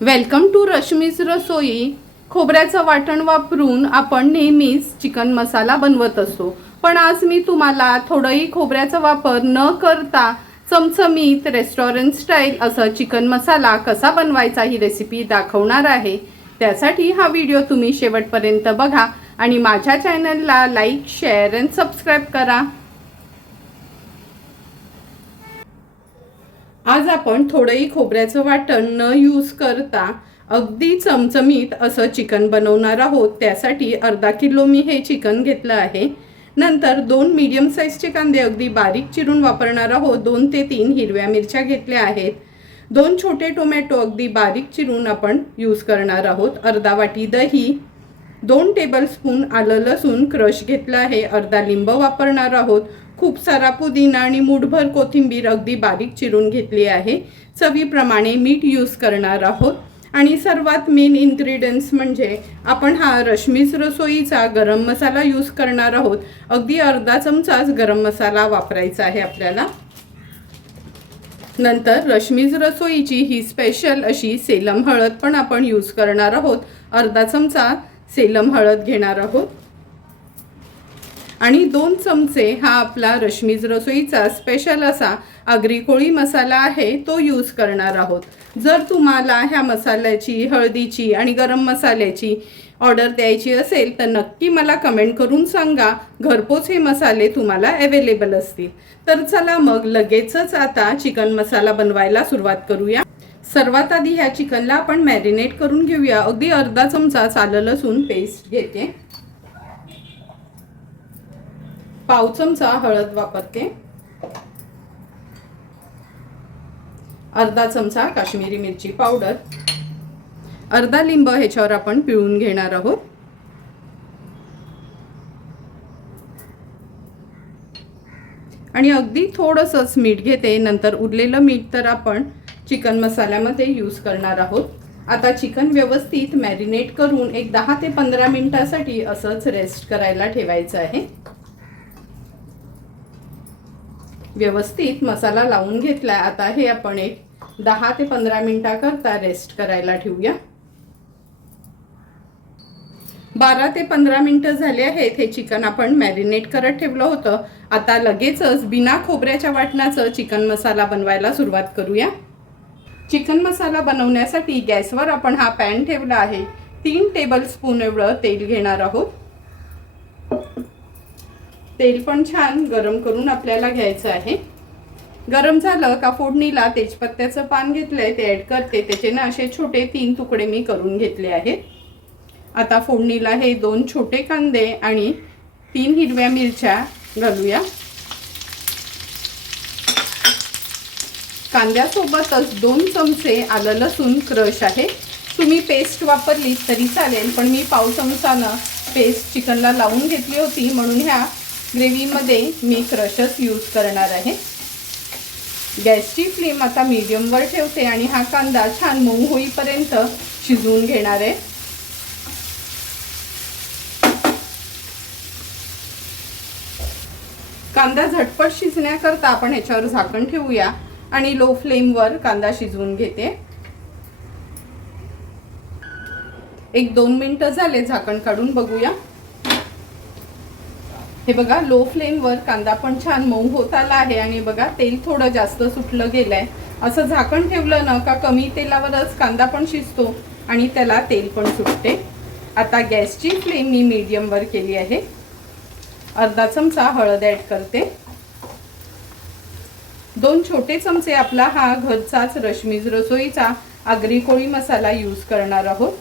Welcome to Rashmi's रसोई। खोबऱ्याचं वाटण वापरून आपण नेहमीच चिकन मसाला बनवत असतो, पण आज मी तुम्हाला थोडंही खोबऱ्याचा वापर न करता चमचमीत रेस्टॉरंट स्टाईल असं चिकन मसाला कसा बनवायचा ही रेसिपी दाखवणार आहे। त्यासाठी हा व्हिडिओ तुम्ही शेवटपर्यंत बघा आणि माझ्या चॅनलला लाईक, शेअर आणि सबस्क्राइब करा। आज आपण थोडंही खोबऱ्याचं वाटण न यूज करता अगदी चमचमीत असं चिकन बनवणार आहोत। त्यासाठी अर्धा किलो मी हे चिकन घेतलं आहे। नंतर 2 मीडियम साईजचे कांदे अगदी बारीक चिरून वापरणार आहोत। 2 ते 3 हिरव्या मिरच्या घेतल्या आहेत। 2 छोटे टोमॅटो अगदी बारीक चिरून आपण यूज करणार आहोत। अर्धा वाटी दही, 2 टेबलस्पून आलं लसूण क्रश घेतलं आहे। अर्धा लिंब वापरणार आहोत। खूप सारा पुदिना आणि मूठभर कोथिंबीर अगदी बारीक चिरून घेतली आहे। चवीप्रमाणे मीठ यूज करणार आहोत आणि सर्वात मेन इन्ग्रेडियंट्स म्हणजे आपण हा रश्मीज रसोईचा गरम मसाला यूज करणार आहोत। अगदी अर्धा चमचाच गरम मसाला वापरायचा आहे आपल्याला। नंतर रश्मीज रसोईची ही स्पेशल अशी सेलम हळद पण आपण यूज करणार आहोत। अर्धा चमचा सेलम हळद घेणार आहोत आणि 2 चमचे हा आपला रश्मीज रसोईचा स्पेशल असा आगरी कोळी मसाला आहे तो यूज करणार आहोत। जर तुम्हाला ह्या मसाल्याची, हळदीची आणि गरम मसाल्याची ऑर्डर द्यायची असेल तर नक्की मला कमेंट करून सांगा। घरपोच हे मसाले तुम्हाला अवेलेबल असतील। तर चला मग लगेचच आता चिकन मसाला बनवायला सुरुवात करूया। सर्वात आधी ह्या चिकनला आपण मॅरिनेट करून घेऊया। अगदी अर्धा चमचा आलं लसूण पेस्ट घेते, पाव चमचा हळद वापरते, अर्धा चमचा काश्मीरी मिरची पावडर, अर्धा लिंब ह्याच्यावर आपण पिळून घेणार आहोत आणि अगदी थोडंसंच मीठ घेते। नंतर उरलेलं मीठ तर आपण चिकन मसाल्यामध्ये यूज करणार आहोत। आता चिकन व्यवस्थित मॅरिनेट करून एक 10 ते 15 मिनिटांसाठी असंच रेस्ट करायला ठेवायचं आहे। व्यवस्थित मसाला लावून घेतलाय। आता हे आपण एक 10 ते 15 मिनिटांकरता रेस्ट करायला ठेवूया। 12 ते 15 मिनिटं झाले आहेत। हे चिकन आपण मॅरिनेट करत ठेवलं होतं। आता लगेचच बिना खोबऱ्याच्या वाटणाचं चिकन मसाला बनवायला सुरुवात करूया। चिकन मसाला बनवण्यासाठी गॅसवर आपण हा पॅन ठेवला आहे। 3 टेबलस्पून एवढं तेल घेणार आहोत। तेल पण छान गरम करून आपल्याला घ्यायचं आहे। गरम झालं का फोडणीला तेजपत्त्याचं पान घेतलंय ते ऍड करते। त्याचे ना असे छोटे 3 तुकडे मी करून घेतले आहेत। आता फोडणीला हे 2 छोटे कांदे आणि 3 हिरव्या मिरच्या घालूया। कांद्यासोबतच 2 चमचे आलं लसूण क्रश आहे। तुम्ही पेस्ट वापरली तरी चालेल, पण मी पाव चमचानं पेस्ट चिकनला लावून घेतली होती म्हणून ह्या ग्रेव्हीमध्ये मी क्रशच यूज करणार आहे। गॅसची फ्लेम आता मीडियमवर ठेवते आणि हा कांदा छान मऊ होईपर्यंत शिजवून घेणार आहे। कांदा झटपट शिजण्याकरता आपण ह्याच्यावर झाकण ठेवूया आणि लो फ्लेमवर कांदा शिजवून घेते। 1-2 मिनिटं झाले, झाकण काढून बघूया। हे बघा, लो फ्लेमवर कांदा पण छान मऊ होत आला आहे आणि बघा तेल थोडं जास्त सुटलं गेलंय। असं झाकण ठेवलं ना का कमी तेलावरच कांदा पण शिजतो आणि त्याला तेल पण सुटते। आता गॅसची फ्लेम मी मीडियमवर केली आहे। अर्धा चमचा हळद ऍड करते। 2 छोटे चमचे आपला हा घरचाच रश्मीज रसोईचा आगरी कोळी मसाला यूज करणार आहोत।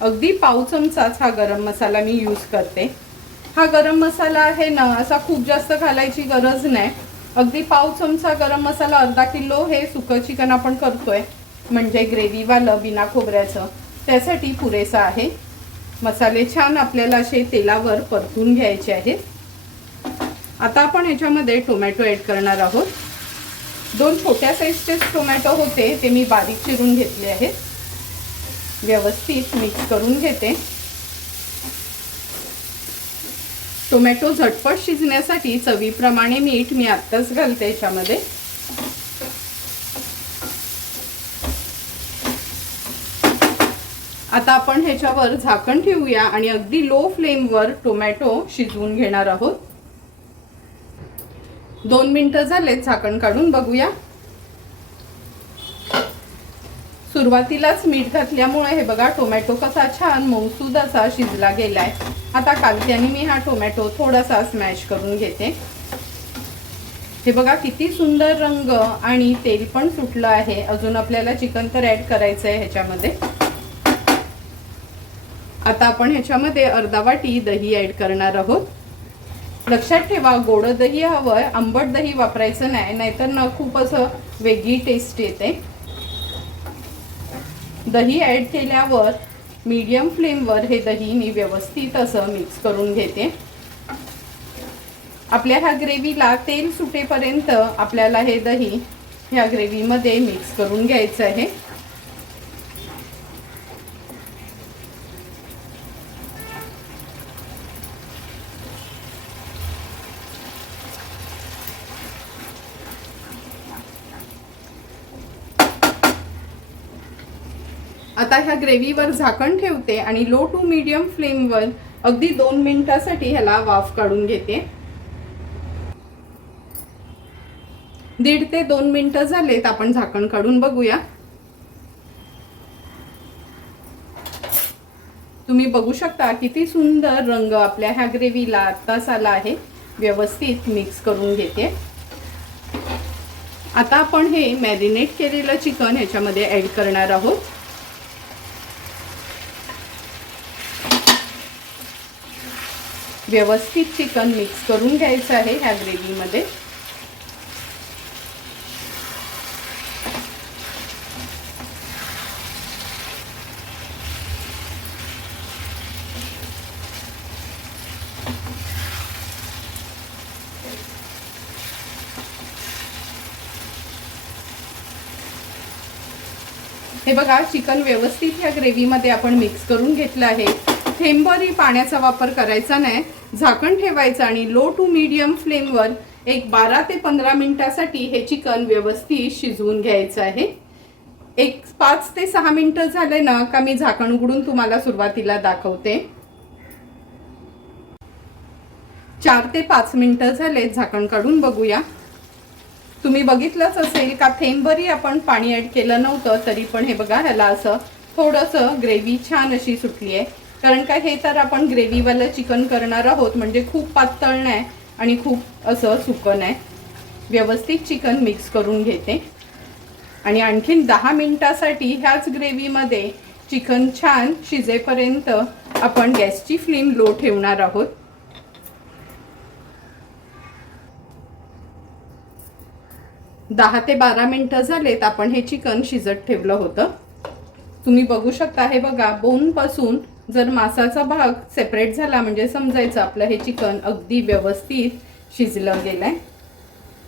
अगदी पाव चमचाच हा गरम मसाला मी यूज करते। हा गरम मसाला आहे ना असा खूप जास्त घालायची गरज नाही। अगदी पाव चमचा गरम मसाला, अर्धा किलो हे सुकं चिकन आपण करतोय म्हणजे ग्रेव्हीवालं बिना खोबऱ्याचं, त्यासाठी पुरेसा आहे। मसाले छान आपल्याला असे तेलावर परतून घ्यायचे आहेत। आता आपण ह्याच्यामध्ये टोमॅटो ऍड करणार आहोत। 2 छोट्या साईजचे टोमॅटो होते ते मी बारीक चिरून घेतले आहेत। व्यवस्थित मिक्स करून घेते। टोमॅटो झटपट शिजण्यासाठी चवीप्रमाणे मीठ मी आत्ताच घालते याच्यामध्ये। आता आपण ह्याच्यावर झाकण ठेवूया आणि अगदी लो फ्लेमवर टोमॅटो शिजवून घेणार आहोत. 2 मिनिटं झालेत, झाकण काढून बघूया. सुरुवातीलाच मीठ घातल्यामुळे हे बघा टोमॅटो कसा छान मऊसूद असा शिजला गेलाय. आता कालत्याने मी हा टोमॅटो थोडासा स्मॅश करून घेते. हे बघा किती सुंदर रंग आणि तेल पण सुटलं आहे. अजून आपल्याला चिकन तर ऍड करायचं आहे ह्याच्यामध्ये. आता आपण ह्याच्यामध्ये अर्धा वाटी दही ऍड करणार आहोत. लक्षात ठेवा, गोड दही हवंय, आंबट दही वापरायचं नाही, नाहीतर ना खूप असं वेगळी टेस्ट येते. दही ऍड केल्यावर मीडियम फ्लेमवर हे दही मी व्यवस्थित असं मिक्स करून घेते. आपल्या ह्या ग्रेव्हीला तेल सुटेपर्यंत आपल्याला हे दही ह्या ग्रेव्हीमध्ये मिक्स करून घ्यायचं आहे. आता ह्या ग्रेव्हीवर झाकण ठेवते आणि लो टू मीडियम फ्लेमवर अगदी 2 मिनिटासाठी ह्याला वाफ काढून घेते. 1.5 ते 2 मिनिटं झालेत, आपण झाकण काढून बघूया. तुम्ही बघू शकता किती सुंदर रंग आपल्या ह्या ग्रेव्हीला आत्ताच आला आहे. व्यवस्थित मिक्स करून घेते. आता आपण हे मॅरिनेट केलेलं चिकन ह्याच्यामध्ये ऍड करणार आहोत. व्यवस्थित चिकन मिक्स करून घ्यायचं आहे ह्या ग्रेव्हीमध्ये. हे बघा चिकन व्यवस्थित ह्या ग्रेव्हीमध्ये आपण मिक्स करून घेतलं आहे. थेंबभरही पाण्याचा वापर करायचा नाही. झाकण ठेवायचं आणि लो टू मीडियम फ्लेमवर एक 12 ते 15 मिनिटासाठी हे चिकन व्यवस्थित शिजवून घ्यायचं आहे. एक 5 ते 6 मिनिटं झाले ना का मी झाकण उघडून तुम्हाला सुरुवातीला दाखवते. 4 ते 5 मिनिटं झाले, झाकण काढून बघूया. तुम्ही बघितलंच असेल का थेंबभरही आपण पाणी ऍड केलं नव्हतं, तरी पण हे बघा ह्याला असं थोडंसं ग्रेव्ही छान अशी सुटली आहे. कारण काय, हे तर आपण ग्रेव्हीवालं चिकन करणार आहोत, म्हणजे खूप पातळ नाही आणि खूप असं सुकं नाही. व्यवस्थित चिकन मिक्स करून घेते आणि आणखीन 10 मिनिटासाठी ह्याच ग्रेव्हीमध्ये चिकन छान शिजेपर्यंत आपण गॅसची फ्लेम लो ठेवणार आहोत. 10 ते 12 मिनिटं झालेत, आपण हे चिकन शिजत ठेवलं होतं. तुम्ही बघू शकता, हे बघा बोनपासून जर मांसाचा भाग सेपरेट झाला म्हणजे समजायचं आपलं हे चिकन अगदी व्यवस्थित शिजलं गेलंय.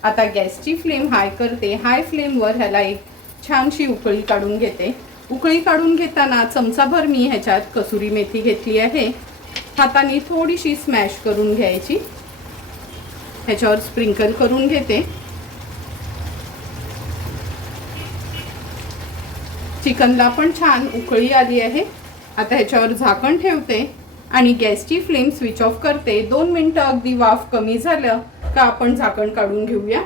आता गॅसची फ्लेम हाय करते. हाय फ्लेमवर ह्याला एक छानशी उकळी काढून घेते. उकळी काढून घेताना चमचाभर मी ह्याच्यात कसुरी मेथी घेतली आहे. हाताने थोडीशी स्मॅश करून घ्यायची. ह्याच्यावर स्प्रिंकल करून घेते. चिकनला पण छान उकळी आली आहे. आता ह्याच्यावर झाकण ठेवते आणि गॅसची फ्लेम स्विच ऑफ करते. 2 मिनिटं अगदी वाफ कमी झालं का आपण झाकण काढून घेऊया.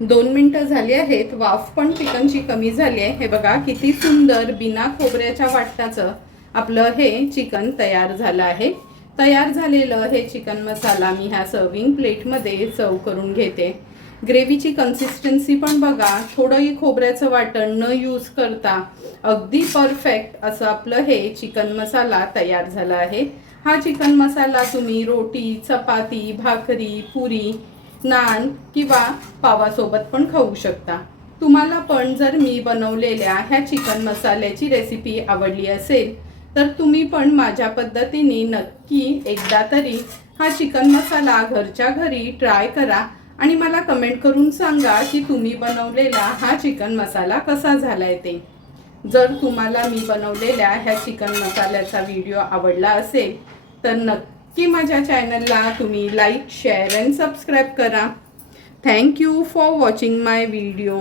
2 मिनिटं झाली आहेत, वाफ पण चिकनची कमी झाली आहे. हे बघा किती सुंदर बिना खोबऱ्याच्या वाटणाचं आपलं हे चिकन तयार झालं आहे. तयार झालेलं हे चिकन मसाला मी ह्या सर्विंग प्लेटमध्ये सर्व करून घेते. ग्रेव्हीची कन्सिस्टन्सी पण बघा, थोडंही खोबऱ्याचं वाटण न यूज करता अगदी परफेक्ट असं आपलं हे चिकन मसाला तयार झाला आहे. हा चिकन मसाला तुम्ही रोटी, चपाती, भाकरी, पुरी, नान किंवा पावासोबत पण खाऊ शकता. तुम्हाला पण जर मी बनवलेल्या ह्या चिकन मसाल्याची रेसिपी आवडली असेल तर तुम्ही पण माझ्या पद्धतीने नक्की एकदा तरी हा चिकन मसाला घरच्या घरी ट्राय करा आणि मला कमेंट करून सांगा की तुम्ही बनवलेला हा चिकन मसाला कसा झालाय ते. जर तुम्हाला मी बनवलेल्या ह्या चिकन मसाल्याचा व्हिडिओ आवडला असेल तर नक्की माझ्या चॅनलला तुम्ही लाईक, शेअर अँड सबस्क्राईब करा. Thank you for watching my video.